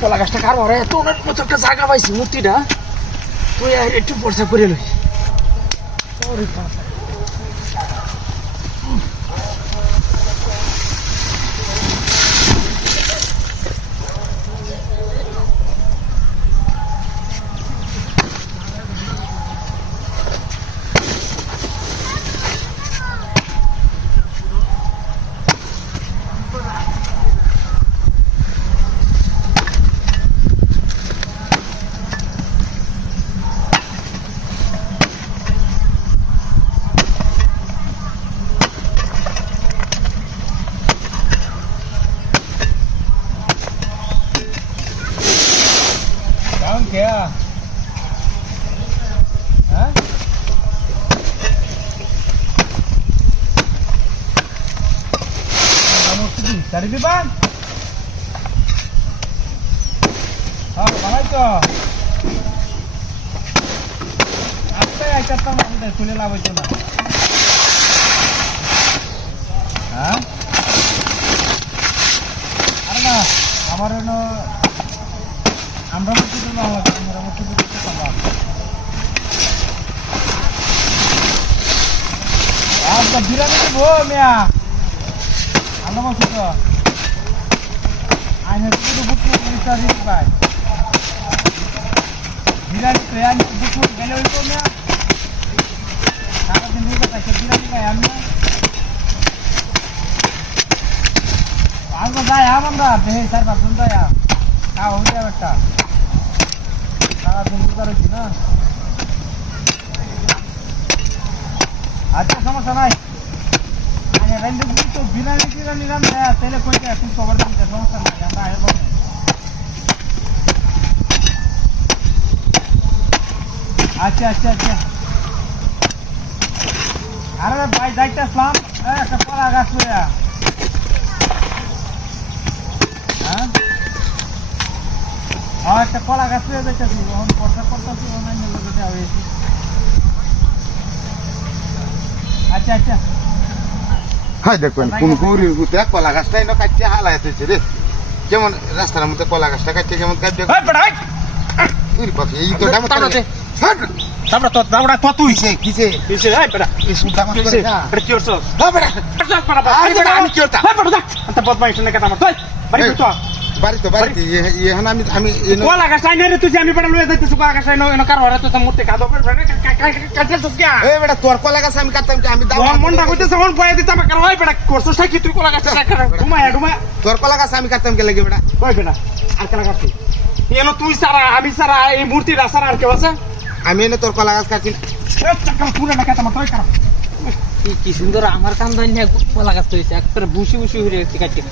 কলা গাছটা কার ঘরে এত মতো একটা জায়গা পাইছি মূর্তিটা তুই একটু পরিষ্কার করে লই kìa hả một cái gì cari di bang mana itu apa ya kata mak udah sulit lah itu mah hah karena amarono আমরা মতো তো ভালো লাগে আমরা মতো তো ভালো আজকে বিরানি দেবো মিয়া আমরা মতো তো আইনে তো বুক করে চারি ভাই বিরানি তো আইনে বুক করে গেলে ওই তো মিয়া সারাদিন নিয়ে যাচ্ছে বিরানি খাই আমি আজকে যাই আমরা দেহে চার পাঁচজন যাই খাওয়া হয়ে যাবে একটা সারাদিন বুঝতে পারছি না আচ্ছা সমস্যা নাই তো বিরিয়ানি টিরানি রান তাহলে কই যায় তুমি খবর দিতে সমস্যা নাই আমরা আয় বলে আচ্ছা আচ্ছা আচ্ছা আরে ভাই যাইতে আসলাম একটা কলা গাছ লইয়া হ্যাঁ একটা কলা গাছ লইয়া যাইতেছি এখন বর্ষা করতেছি অনলাইনে লোকে দেওয়া হয়েছে আচ্ছা আচ্ছা হ্যাঁ দেখবেন কোন গৌরীর গুতে কলা গাছটাই না কাটতে হালা এসেছে রে যেমন রাস্তার মধ্যে কলা গাছটা কাটতে যেমন কাটবে এই তো তারপরে তো দাওড়া তো তুই কিসে কিসে এই বেটা এই সুলতান করে না এটা কি করছস হ্যাঁ বেটা আরে বেটা আমি কি করতা বেটা যা আন্তা বদমাইশ না কথা আমার তুই বাড়ি তো বাড়িতে এখন আমি কলা গাছ আইনে রে তুই আমি বেটা লয়ে যাইতেছ কলা গাছ আইনো এনো কার ঘরে তো মূর্তি কাদো করে কাটছস কি এই বেটা তোর কলা গাছ আমি কাটতাম আমি দাও মনটা কইতেছ মন বয়ে দিতে আমাকে হয় বেটা করছস কি তুই কলা গাছ ঘুমায় তোর কলা গাছ আমি কাটতাম কে লাগে বেটা কই বেটা আর কলা গাছ এনো তুই সারা আমি সারা এই মূর্তিটা সারা আর কেউ আছে আমি এনে তোর কলা গাছ কাটছি পুরো না কাটা মাত্রই কাটা কি সুন্দর আমার কাম দাইনে কলা গাছ হইছে একবারে বুশি বুশি হয়ে গেছে কাটতে